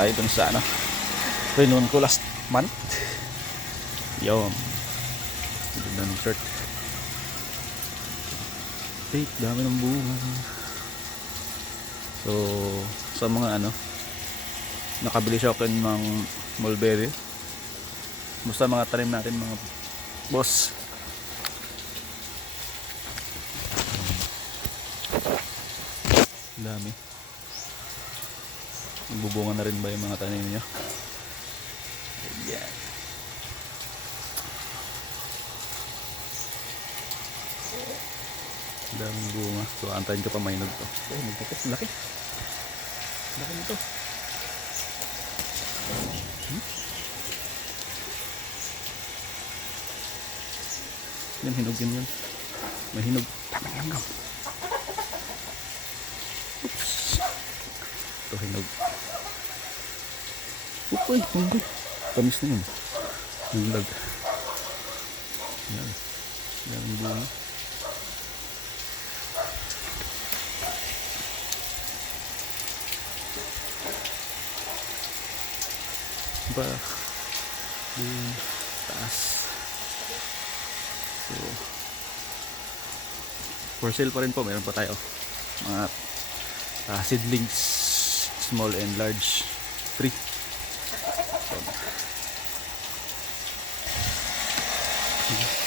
tayo dun sa ano, pinuon ko last month. Yun. Ganda ng shirt. Take, dami ng bunga. So, sa mga ano, nakabili siya ako ng mulberry. Basta mga tanim natin mga boss. Dami. Bubunga na rin ba yung mga tanim niyo? Ayan. Daming bunga. So antayin ko pa mainog to. Oh, magpapos. Laki. Laki nito. Yan, hinog din yan. May hinog. Daming langgam. Oops. Ito hinog. Uy, hindi. Tamis na yun. Hinog. Yan. Daming bunga. Ba yung taas. So for sale pa rin po, meron pa tayo mga seedlings, small and large tree. So